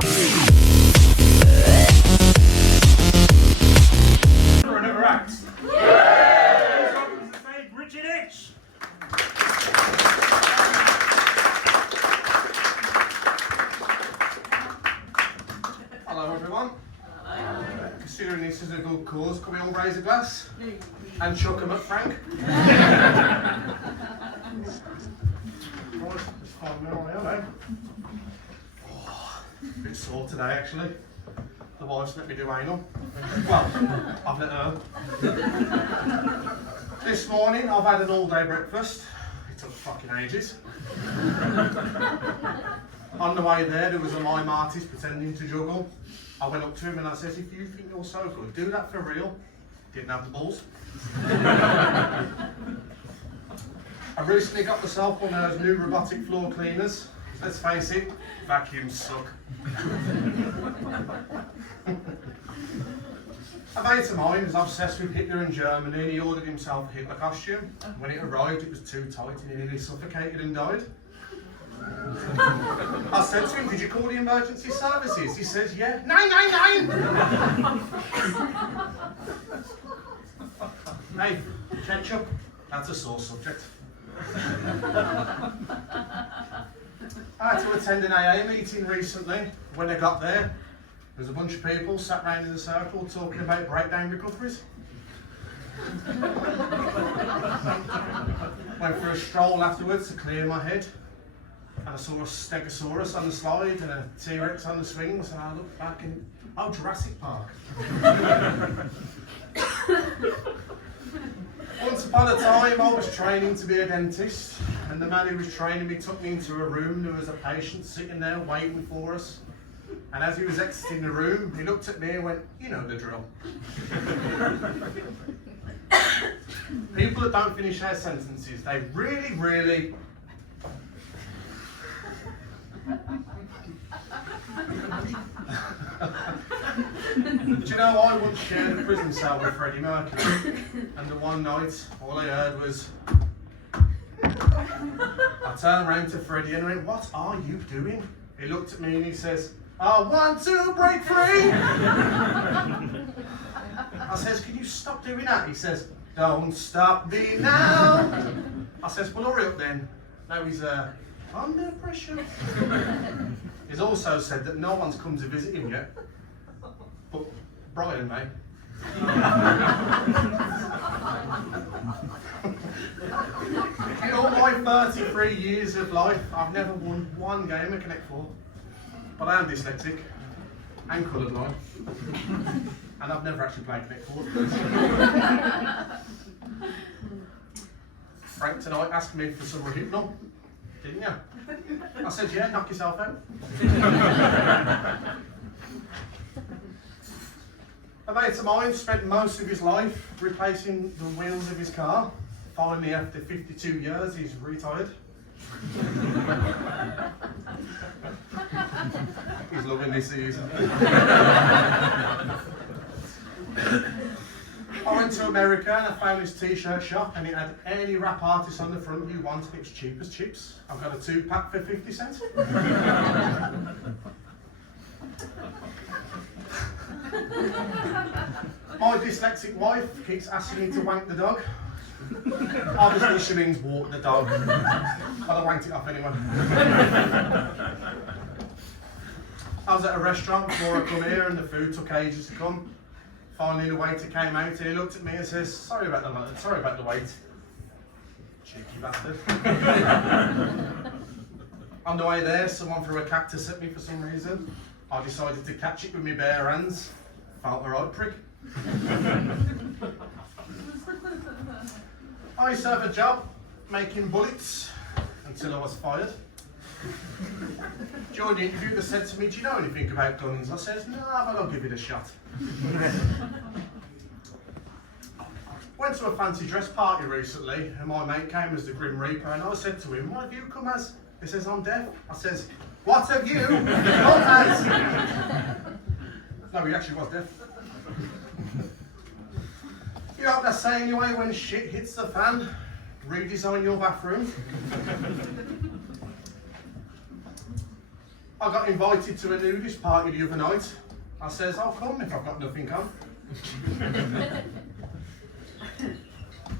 For another act. Yeah! Welcome to the stage, Richard Hitch. Hello everyone. Hello. Considering this is a good cause, can we all raise a glass? And chuck 'em at Frank? Right, it's fine now, eh? Oh, a bit sore today actually. The wife's let me do anal. Well, I've let her. This morning I've had an all-day breakfast. It took fucking ages. On the way there was a mime artist pretending to juggle. I went up to him and I said, if you think you're so good, do that for real. Didn't have the balls. I recently got myself one of those new robotic floor cleaners. Let's face it, vacuums suck. A mate of mine is obsessed with Hitler in Germany and he ordered himself a Hitler costume. When it arrived, it was too tight and he nearly suffocated and died. I said to him, did you call the emergency services? He says, yeah. 999! Hey, ketchup, that's a sore subject. I had to attend an AA meeting recently. When I got there was a bunch of people sat round in a circle talking about breakdown recoveries. Went for a stroll afterwards to clear my head. And I saw a Stegosaurus on the slide and a T-Rex on the swings, and I looked back and, oh, Jurassic Park. Once upon a time I was training to be a dentist, and the man who was training me took me into a room. There was a patient sitting there waiting for us. And as he was exiting the room, he looked at me and went, you know the drill. People that don't finish their sentences, they really Do you know, I once shared a prison cell with Freddie Mercury, and the one night, all I heard was, I turned around to Freddie and went, what are you doing? He looked at me and he says, I want to break free! I says, can you stop doing that? He says, don't stop me now! I says, well, hurry up then. Now he's under pressure. He's also said that no one's come to visit him yet, but Brian may. In all my 33 years of life, I've never won one game of Connect 4, but I am dyslexic and colourblind, and I've never actually played Connect 4. Frank tonight asked me for some Rohypnol. Didn't you? I said, yeah, knock yourself out. A mate of mine spent most of his life replacing the wheels of his car. Finally, after 52 years, he's retired. He's loving this season. I went to America and I found this t-shirt shop and it had any rap artist on the front you want. It's cheap as chips. I've got a 2-pack for 50 cents. My dyslexic wife keeps asking me to wank the dog. Obviously she means walk the dog, but I wanked it off anyway. I was at a restaurant before I come here and the food took ages to come. Finally the waiter came out and he looked at me and says, sorry about the wait. Cheeky bastard. On the way there, someone threw a cactus at me for some reason. I decided to catch it with my bare hands. Felt the right prick. I used to have a job making bullets until I was fired. During the interview they said to me, do you know anything about guns? I said, no, but I'll give it a shot. Went to a fancy dress party recently and my mate came as the Grim Reaper and I said to him, what have you come as? He says, I'm deaf. I says, what have you come as? No, he actually was deaf. You know what they say anyway, when shit hits the fan, redesign your bathroom. I got invited to a nudist party the other night. I says, I'll come if I've got nothing on.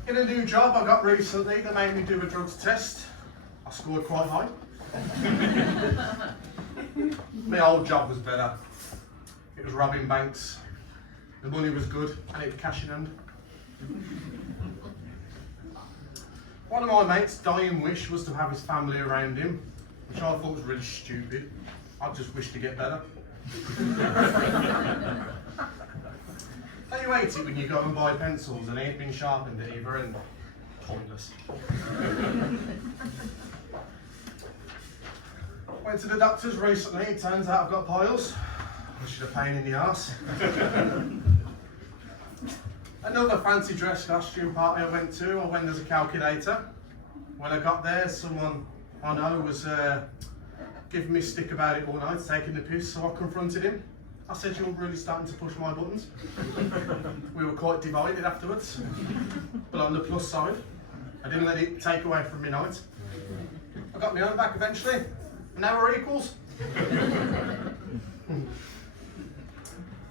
In a new job I got recently, they made me do a drugs test. I scored quite high. My old job was better. It was robbing banks. The money was good and it was cash in hand. One of my mates' dying wish was to have his family around him, which I thought was really stupid. I just wished to get better. Don't you hate it when you go and buy pencils and they ain't been sharpened at either end? Pointless. Went to the doctors recently, it turns out I've got piles, which is a pain in the arse. Another fancy dress costume party I went to, I went as a calculator. When I got there, someone I know was giving me a stick about it all night, taking the piss, so I confronted him. I said, you're really starting to push my buttons. We were quite divided afterwards, but on the plus side, I didn't let it take away from me night. I got my own back eventually, and now we're equals.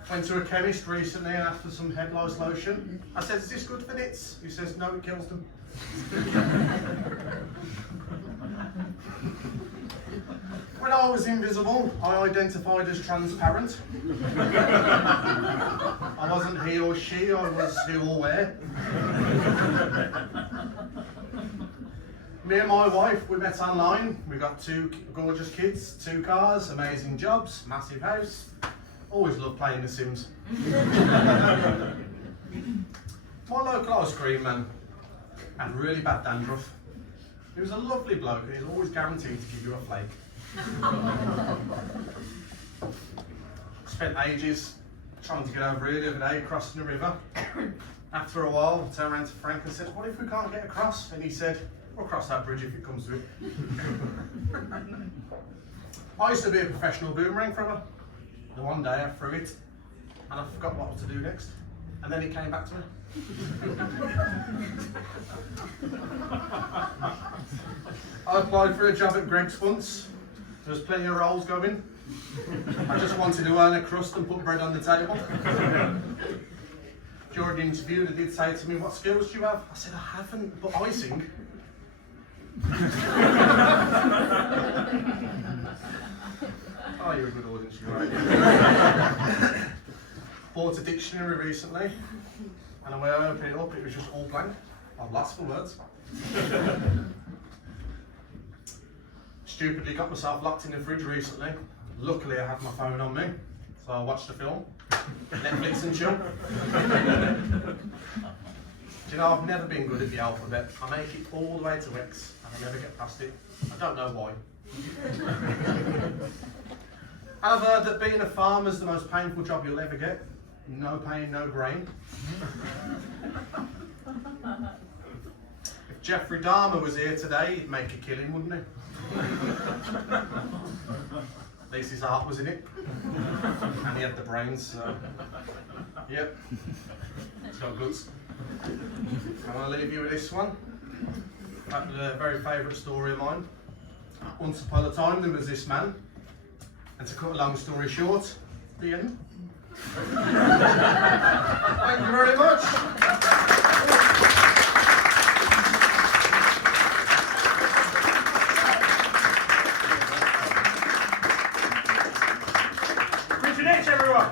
Went to a chemist recently and asked for some head lice lotion. I said, is this good for nits? He says, no, it kills them. When I was invisible, I identified as transparent. I wasn't he or she, I was who or where. Me and my wife, we met online. We got 2 gorgeous kids, 2 cars, amazing jobs, massive house. Always loved playing The Sims. My local ice cream man had really bad dandruff. He was a lovely bloke and he was always guaranteed to give you a flake. Spent ages trying to get over here the other day, crossing the river. After a while, I turned around to Frank and said, what if we can't get across? And he said, we'll cross that bridge if it comes to it. I used to be a professional boomerang thrower. And one day I threw it and I forgot what to do next. And then it came back to me. I applied for a job at Greg's once. There was plenty of roles going. I just wanted to earn a crust and put bread on the table. During the interview, they did say to me, what skills do you have? I said, I haven't, but I sing. Oh, you're a good audience, you're right. Bought a dictionary recently, and when I opened it up, it was just all blank. I've lost for words. Stupidly got myself locked in the fridge recently. Luckily, I had my phone on me, so I watched the film. Netflix and chill. Do you know, I've never been good at the alphabet. I make it all the way to X, and I never get past it. I don't know why. I've heard that being a farmer is the most painful job you'll ever get. No pain, no grain. If Jeffrey Dahmer was here today, he'd make a killing, wouldn't he? At least his heart was in it. And he had the brains, so... Yep. It's got guts. I'm going to leave you with this one. That's a very favourite story of mine. Once upon a time, there was this man. And to cut a long story short, the end. Thank you very much. Reach your necks, everyone.